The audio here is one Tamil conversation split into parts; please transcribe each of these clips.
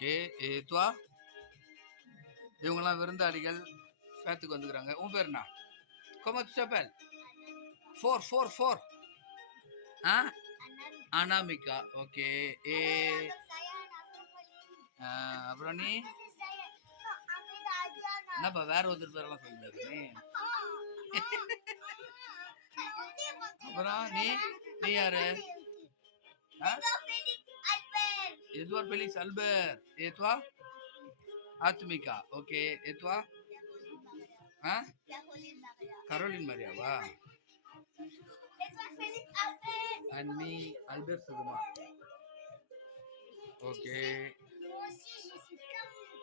ஓகே. துவா இவங்கெல்லாம் விருந்தாளிகள் பேத்துக்கு வந்துக்கிறாங்க. உன் பேர் என்ன? கொமத் சபல் 444 ஆ அனாமிகா. ஓகே. ஏ அப்புறம் நீ என்னப்பா வேற ஒருத்தர் பேரெல்லாம் சொல்லியிருந்தாரு நீ? அப்புறம் நீ யாரு? Edouard Félix Albert. Et toi? Atmika. Ok. Et toi? Hein? Caroline Maria. Va. Edouard Félix Albert. And me, Albert Soumar. Ok. Moi aussi, je suis comme mon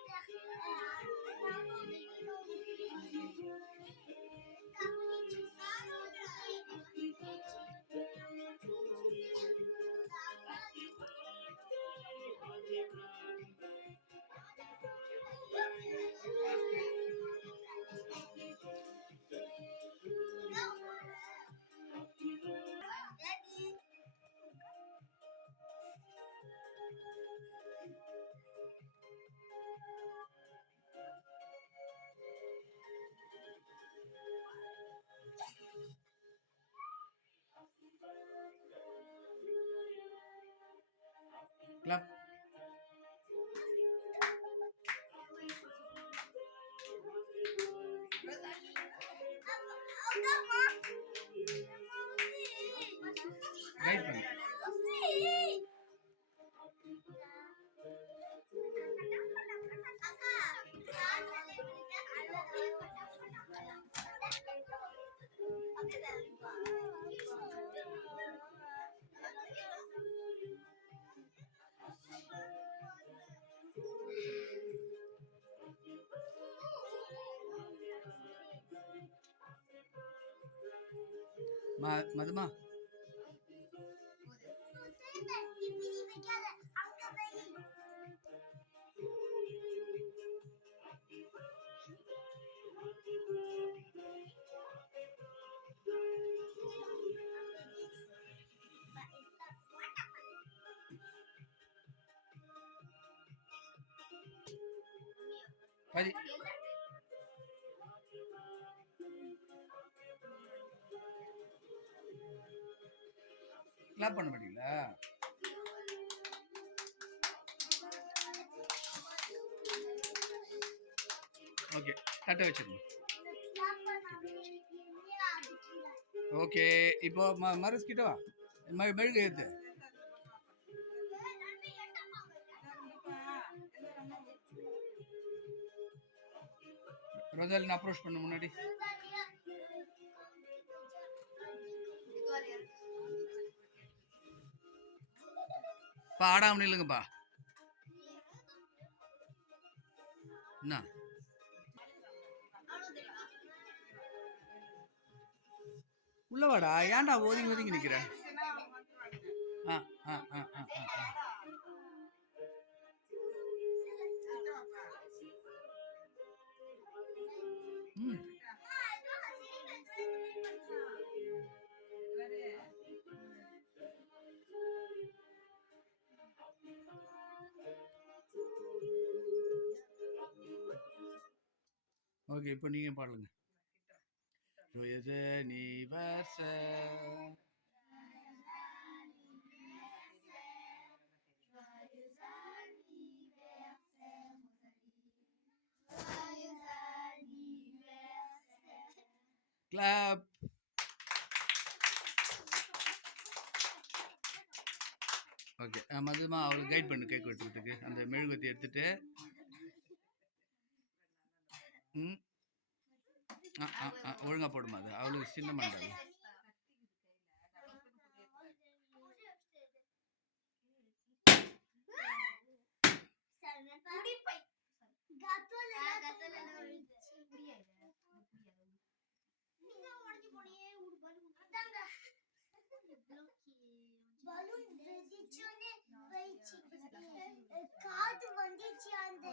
Clap. Right பண்ணு. மதுமா பதி கிளாப் பண்ண மாட்டீங்களா? ஓகே தட்டை வச்சிருங்க. ஓகே இப்போ மரஸ்கிட்ட வா. மெழுகு ஏத்து. ரோசாலின் அப்ரோச் பண்ண முன்னாடி ஆடாம நில்லுங்கப்பா. என்ன உள்ளவாடா, ஏன்டா ஒதுங்கி ஒதுங்கி நிக்கிற? ஓகே இப்போ நீங்க பாடுங்க. Joyeux anniversaire. Clap. ஓகே மதுமா அவளுக்கு கைட் பண்ணு கேக் வெட்டுறதுக்கு. அந்த மெழுகுவத்தி எடுத்துட்டு ஒழுங்கா போடுமா. அது அவளுக்கு சின்ன மாட்டாது. காது வந்துச்சு அந்த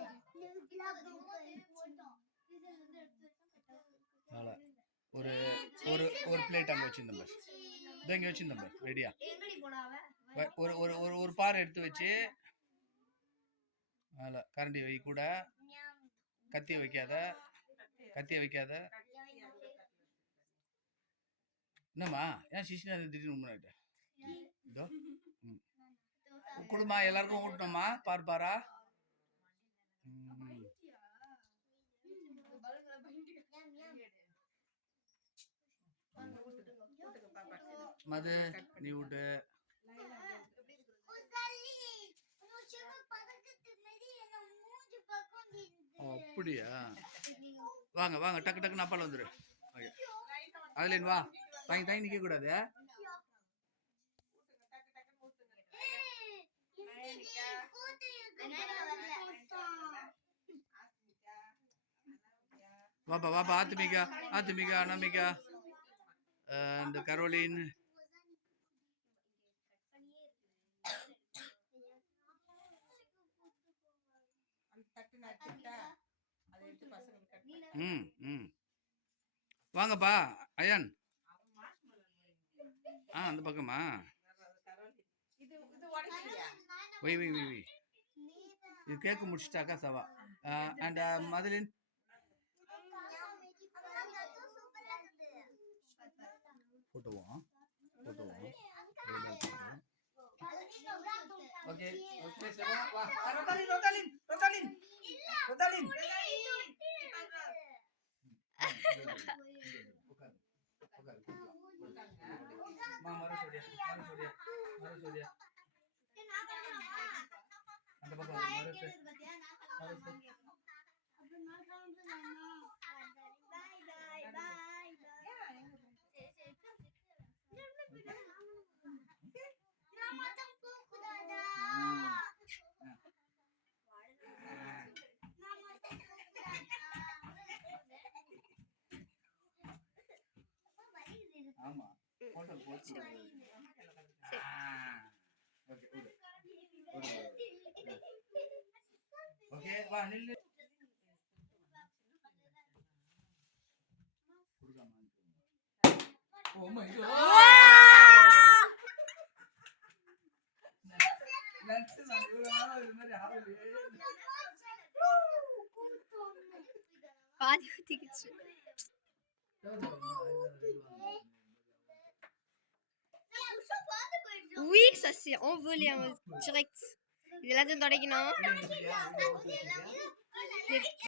ஒரு ஒரு ஒரு பிளேட் அங்கே வச்சிருந்தேன் பார். இதோ இங்கே வச்சிருந்தேன் பார். ரெடியா ஒரு ஒரு ஒரு பாறை எடுத்து வச்சு மேல கரண்டி வை கூட. கத்தியை வைக்காத. கத்தியை வைக்காத. என்னம்மா ஏன் சிஷ்ணா திடீர்னு முன்னாடி இதோ குடுமா எல்லாருக்கும் ஊட்டணுமா பார்ப்பாரா. மது நீ விட்டு. அப்படியா வாங்க வாங்க டக்கு டக்குன்னு அப்பால வந்துரு. அதுல வா தாங்கி தாங்கி நிக்க கூடாது. வாப்பா வாப்பா ஆத்துமிகா ஆத்துமிகா அனாமிகா இந்த கரோலின். வாங்கப்பா அயன். அந்த பக்கமா வை வை வை வை. இது கேக்கு முடிச்சிட்டாக்கா சவா. அண்ட் மதுலின் போட்டுவோம் போட்டுவோம். ஓகே ஓகே சவா வா. ரொதாலின் ரொதாலின் ரொதாலின் ரொதாலின். மர சோடியா மர சோடியா மர சோடியா. அந்த பக்கம் மர சோடியா. ஆமா போட்டோ போச்சு. ஓகே வா நில்லு. Oh my God. பாதி ஊத்திக்கிச்சு. Oui, ça s'est envolé direct. இதெல்லாத்தையும் தொடக்கணும்.